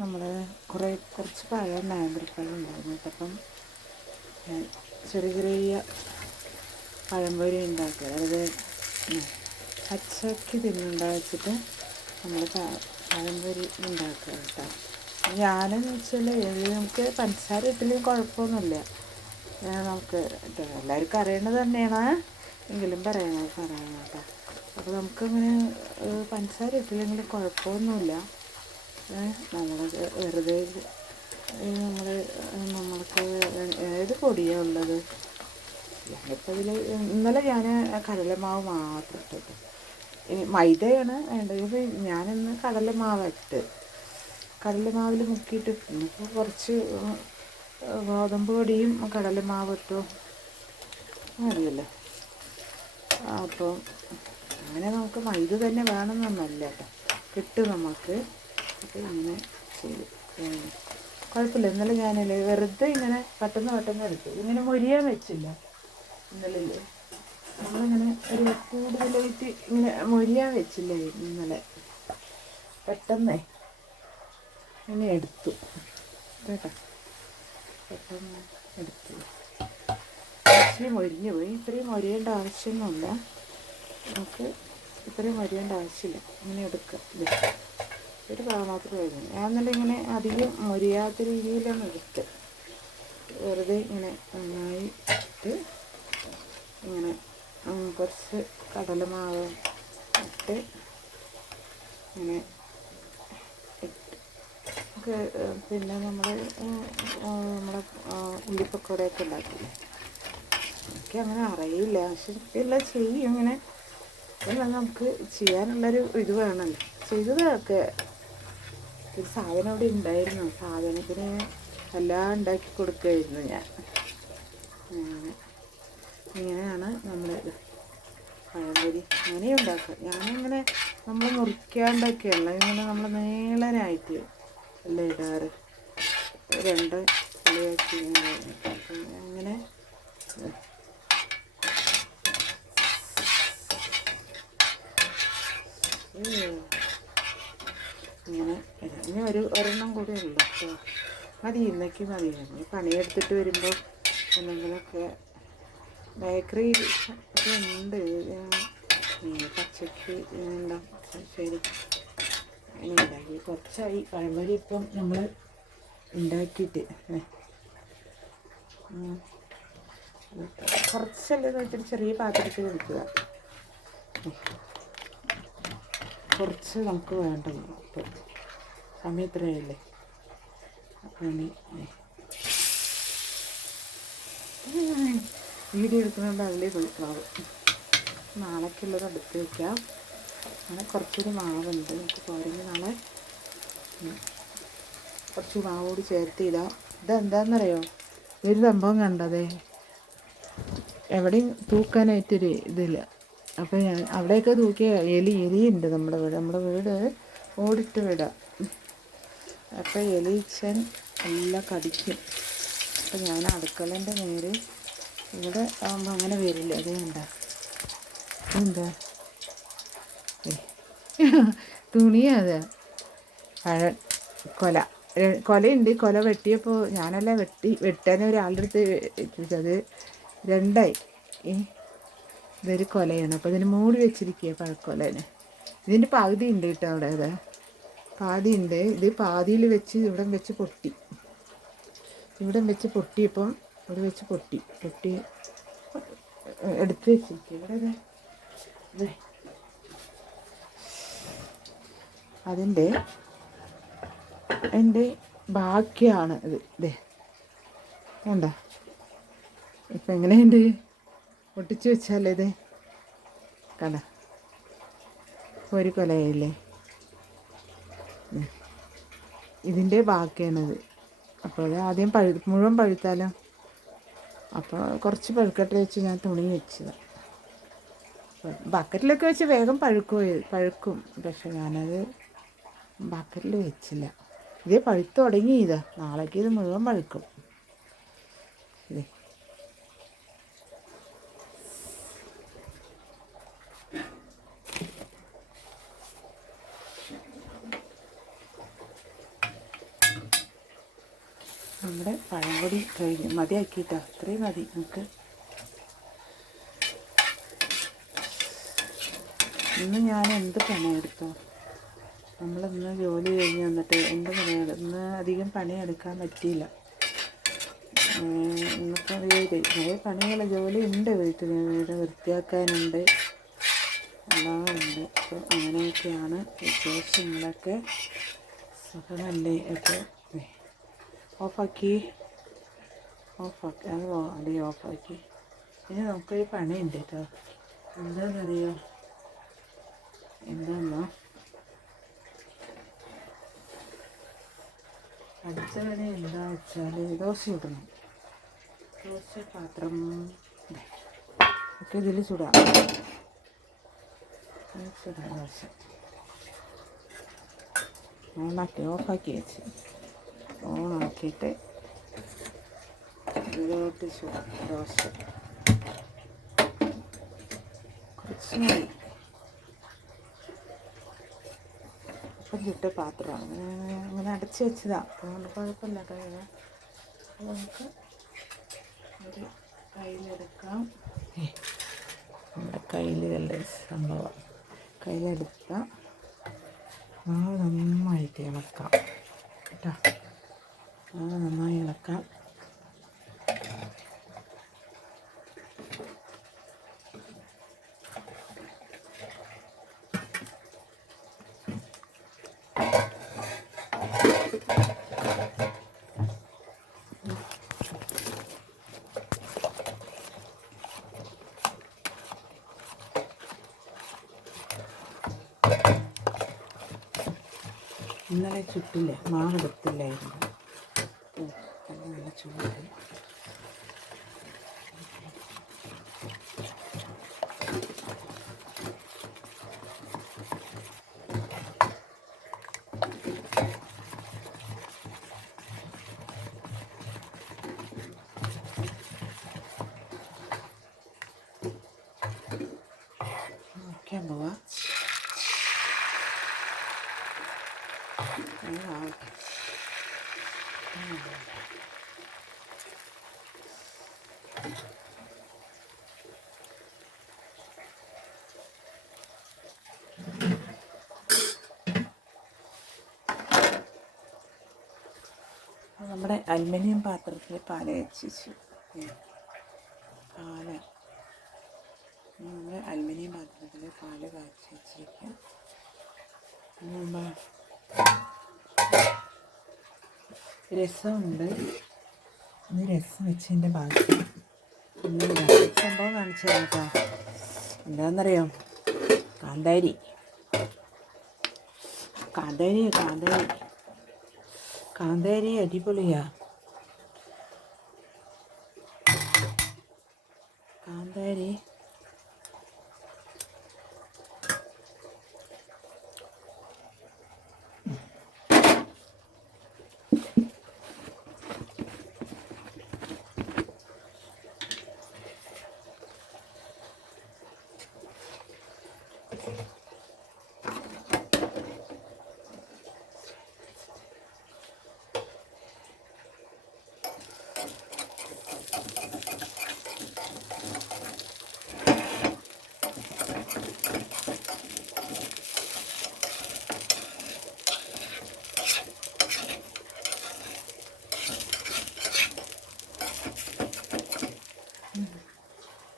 നമ്മൾ കുറച്ച് പഴം നേന്ത്രപ്പഴം ഉണ്ടായിരുന്നു. അപ്പം ചെറിയ ചെറിയ പഴംപൊരി ഉണ്ടാക്കുക. അതായത് പച്ചക്ക് തിന്നുണ്ടാ വെച്ചിട്ട് നമ്മൾ പഴംപൊരി ഉണ്ടാക്കുക കേട്ടോ. ഞാനെന്ന് വെച്ചാൽ നമുക്ക് പഞ്ചസാര ഇട്ടില്ലെങ്കിൽ കുഴപ്പമൊന്നുമില്ല. നമുക്ക് എല്ലാവർക്കും അറിയേണ്ടത് തന്നെയാണ്, എങ്കിലും പറയാം കേട്ടോ. അപ്പോൾ നമുക്കങ്ങനെ പഞ്ചസാര ഇട്ടില്ലെങ്കിൽ കുഴപ്പമൊന്നുമില്ല. നമ്മൾ വെറുതെ നമ്മൾക്ക് ഏത് പൊടിയാണ് ഉള്ളത്. ഞാനിപ്പോൾ ഇതിൽ ഇന്നലെ ഞാൻ കടലമാവ് മാത്രം ഇട്ടിട്ട്, മൈദയാണ് വേണ്ടത്. ഞാനിന്ന് കടലമാവ് ഇട്ട് കടലമാവിൽ മുക്കിയിട്ട് ഇപ്പോൾ കുറച്ച് ഗോതമ്പ് പൊടിയും കടലമാവ് ഇട്ടു മതിയല്ലോ. അപ്പോൾ അങ്ങനെ നമുക്ക് മൈദ തന്നെ വേണമെന്നൊന്നുമല്ല കേട്ടോ, കിട്ടും നമുക്ക്. അപ്പോൾ ഇങ്ങനെ ചെയ്തു കുഴപ്പമില്ല. ഇന്നലെ ഞാനല്ലേ വെറുതെ ഇങ്ങനെ പെട്ടെന്ന് എടുത്തു. ഇങ്ങനെ മൊരിയാൻ വെച്ചില്ല ഇന്നലെ. നമ്മളിങ്ങനെ ഒരു കൂടുതലായിട്ട് ഇങ്ങനെ മൊരിയാൻ വെച്ചില്ലേ ഇന്നലെ, പെട്ടെന്ന് ഇങ്ങനെ എടുത്തു കേട്ടോ. പെട്ടെന്ന് എടുത്തു. ഇച്ചിരി മൊരിഞ്ഞു പോയി. ഇത്രയും മൊരിയേണ്ട ആവശ്യമൊന്നുമില്ല, നമുക്ക് ഇത്രയും മൊരിയേണ്ട ആവശ്യമില്ല. ഇങ്ങനെ എടുക്കുക. ഒരു ഭാഗം മാത്രം കഴിഞ്ഞു. ഞാൻ എന്നിട്ട് ഇങ്ങനെ അധികം മൊരിയാത്ത രീതിയിലാണ് എടുത്ത്, വെറുതെ ഇങ്ങനെ നന്നായി ഇട്ട് ഇങ്ങനെ കുറച്ച് കടലമാവ് ഇട്ട് ഇങ്ങനെ ഇട്ട് പിന്നെ നമ്മുടെ ഉള്ളിപ്പക്കോടയൊക്കെ ഉണ്ടാക്കില്ലേ, എനിക്കങ്ങനെ അറിയില്ല, പക്ഷെ എല്ലാം ചെയ്യും ഇങ്ങനെ. നമുക്ക് ചെയ്യാനുള്ളൊരു ഇത് വേണമല്ലോ. ചെയ്തതൊക്കെ ഒരു സാധനം അവിടെ ഉണ്ടായിരുന്നു, സാധനത്തിന് എല്ലാം ഉണ്ടാക്കി കൊടുക്കുമായിരുന്നു ഞാൻ. ഇങ്ങനെയാണ് നമ്മൾ പഴംപൊരി അങ്ങനെയും ഉണ്ടാക്കുക. ഞാനിങ്ങനെ നമ്മൾ മുറിക്കാണ്ടൊക്കെയല്ല, ഇങ്ങനെ നമ്മൾ നീളനായിട്ട് എല്ലാം ഇടാറ്. രണ്ട് ഉള്ളിയാക്കി അങ്ങനെ ഇങ്ങനെ ഇനി ഒരെണ്ണം കൂടെ ഉള്ളു കേട്ടോ. മതി, ഇന്നേക്ക് മതി. പണിയെടുത്തിട്ട് വരുമ്പോൾ എന്തെങ്കിലുമൊക്കെ ബേക്കറി ഒക്കെ ഉണ്ട്, പച്ചക്ക് ഉണ്ടാകും. ശരി, അങ്ങനെ ഉണ്ടാക്കി കുറച്ചായി പഴംപൊരി ഇപ്പം നമ്മൾ ഉണ്ടാക്കിയിട്ട്. കുറച്ചല്ലേ വെച്ചിട്ട് ചെറിയ പാത്രത്തിൽ എടുക്കുക. കുറച്ച് നമുക്ക് വേണ്ടല്ലോ, അപ്പോൾ സമയം ഇത്രയല്ലേ. അപ്പം വീഡിയോ എടുക്കുന്നുണ്ട്, അതിലേ കൊടുക്കാവും. നാളേക്കുള്ളത് എടുത്ത് വയ്ക്കാം. അങ്ങനെ കുറച്ചൊരു മാവുണ്ട്, നമുക്ക് പോരെങ്കിൽ നാളെ കുറച്ച് മാവ് കൂടി ചേർത്ത് ഇടാം. ഇതെന്താണെന്നറിയോ, ഒരു സംഭവം കണ്ടതേ എവിടെയും തൂക്കാനായിട്ടൊരു ഇതില്ല. അപ്പോൾ ഞാൻ അവിടെയൊക്കെ തൂക്കിയ എലിയുണ്ട്. നമ്മുടെ വീട് ഓടിട്ട് വിടാം. അപ്പോൾ എലീച്ചൻ എല്ലാം കടിക്കും. അപ്പോൾ ഞാൻ അടുക്കളേൻ്റെ നേരെ ഇവിടെ ആകുമ്പോൾ അങ്ങനെ വരില്ല. അതുകൊണ്ടാ എന്താ തുണിയാതെ കൊലയുണ്ട്. കൊല വെട്ടിയപ്പോൾ ഞാനല്ല വെട്ടാൻ ഒരാളുടെ അടുത്ത് എത്തിച്ചത്. രണ്ടായി. ഇതൊരു കൊലയാണ്. അപ്പോൾ ഇതിന് മൂടി വെച്ചിരിക്കുക പഴക്കൊലേനെ. ഇതിൻ്റെ പകുതി ഉണ്ട് കേട്ടോ, അവിടെ അതെ പാതി ഉണ്ട്. ഇത് പാതിയിൽ വെച്ച് ഇവിടെ വെച്ച് പൊട്ടി. പൊട്ടിയപ്പം ഇവിടെ വെച്ച് പൊട്ടി എടുത്ത് വെച്ചിരിക്കുക. ഇവിടെ അതെ അതിൻ്റെ ബാക്കിയാണ് ഇത്. ഇതേ വേണ്ട, ഇപ്പം എങ്ങനെയുണ്ട് പൊട്ടിച്ച് വെച്ചാലേ ഇത് കണ്ട ഒരു കൊലയില്ലേ. ഇതിൻ്റെ ബാക്കിയാണിത്. അപ്പോൾ അത് ആദ്യം മുഴുവൻ പഴുത്താലോ. അപ്പോൾ കുറച്ച് പഴുക്കട്ടെ വെച്ച് ഞാൻ തുണി വെച്ചതാണ്. ബക്കറ്റിലൊക്കെ വെച്ച് വേഗം പഴുക്കും. പക്ഷെ ഞാനത് ബക്കറ്റിൽ വെച്ചില്ല. ഇതേ പഴുത്ത് തുടങ്ങി. നാളേക്ക് ഇത് മുഴുവൻ പഴുക്കും. ഇതേ നമ്മുടെ പഴംപൊടി കഴിഞ്ഞു, മതിയാക്കിയിട്ടോ, അത്രയും മതി നമുക്ക്. ഇന്ന് ഞാൻ എന്ത് പണിയെടുത്തോ, നമ്മളിന്ന് ജോലി കഴിഞ്ഞ് വന്നിട്ട് എന്ത് പണിയെടുത്തു, ഇന്ന് അധികം പണിയെടുക്കാൻ പറ്റിയില്ല. ഇന്നിപ്പോൾ കുറേ പണികൾ ജോലി ഉണ്ട് വീട്ടിൽ, വീട് വൃത്തിയാക്കാനുണ്ട്, എല്ലാം ഉണ്ട്. അപ്പോൾ അങ്ങനെയൊക്കെയാണ് വിശേഷങ്ങളൊക്കെ. സുഖമല്ലേ? ഒക്കെ ഓഫാക്കി അത് അടി ഓഫാക്കി. ഇനി നമുക്കൊരു പണിയുണ്ട് കേട്ടോ. എന്താണെന്നറിയോ? എന്താണോ അടുത്ത പണി എന്താ വെച്ചാൽ ദോശ ഇടണം. ദോശ പാത്രം ഒക്കെ ഇതിൽ ചുടാം. ദോശ ഓഫാക്കി വെച്ച് ഓണാക്കിയിട്ട് ഇതിലോട്ട് ചുടാം ദോശ. കുറച്ച് മതി. അപ്പം ചുട്ട പാത്രമാണ്, അങ്ങനെ അടച്ച് വെച്ചതാണ്, അതുകൊണ്ട് കുഴപ്പമില്ല. കഴിയാം. അപ്പോൾ നമുക്ക് ഒരു കയ്യിലെടുക്കാം. നമ്മുടെ കയ്യിലുള്ള സംഭവം കയ്യിലെടുക്കാം. നന്നായിട്ട് ഇളക്കാം കേട്ടോ. നന്നായി ഇളക്കാം. ഇന്നലെ ചുട്ടില്ല, മാവ് എടുത്തില്ലായിരുന്നു. നല്ല ചൂട്. നോക്കിയാൽ പോവാ. നമ്മുടെ അലുമിനിയം പാത്രത്തിൽ പാല് വെച്ചു. നമ്മുടെ അലുമിനിയം പാത്രത്തിൽ പാല് കാച്ചി വെച്ചിരിക്കാം. രസമുണ്ട്. ഇന്ന് രസം വെച്ചതിൻ്റെ ബാക്കി സംഭവം കാണിച്ചു തരാം കേട്ടോ. എന്താണെന്നറിയോ? കാന്താരി അടിപൊളിയാ. കാന്താരി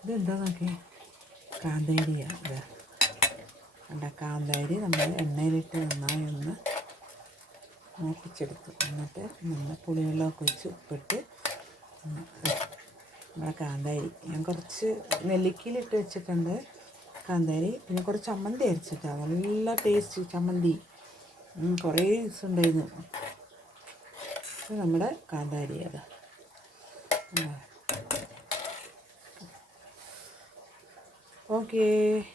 ഇതെന്താ നോക്കി? കാന്താരിയാണ്. ഇത് കണ്ട കാന്താരി നമ്മൾ എണ്ണയിലിട്ട് നന്നായി ഒന്ന് മൂപ്പിച്ചെടുത്തു. എന്നിട്ട് നമ്മൾ പുളിവെള്ളമൊക്കെ ഒഴിച്ച് ഉപ്പിട്ട് നമ്മുടെ കാന്താരി ഞാൻ കുറച്ച് നെല്ലിക്കയിലിട്ട് വെച്ചിട്ടുണ്ട് കാന്താരി. പിന്നെ കുറച്ച് ചമ്മന്തി അരച്ചിട്ടാണ് നല്ല ടേസ്റ്റ് ചമ്മന്തി. കുറേ ദിവസം ഉണ്ടായിരുന്നു. നമ്മുടെ കാന്താരി അതാ. ഓക്കേ.